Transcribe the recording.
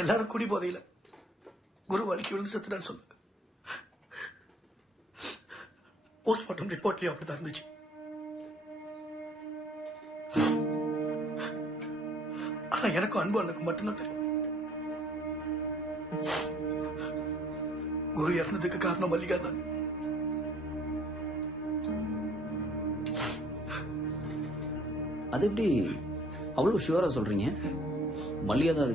எல்லாரும் குடி போதையில குரு வலிக்கு விழுந்து செத்துட்டான்னு சொல்லுங்க. போஸ்ட்மார்ட்டம் ரிப்போர்ட்லயும் அப்படிதான் இருந்துச்சு. ஆனா எனக்கும் அன்பு அண்ணனுக்கு மட்டும்தான் தெரியும். குரு இறந்ததுக்கு காரணம் மல்லிகா தான். அது எப்படி அவ்வளவு ஷுவரா சொல்றீங்க? மல்லிகா தான்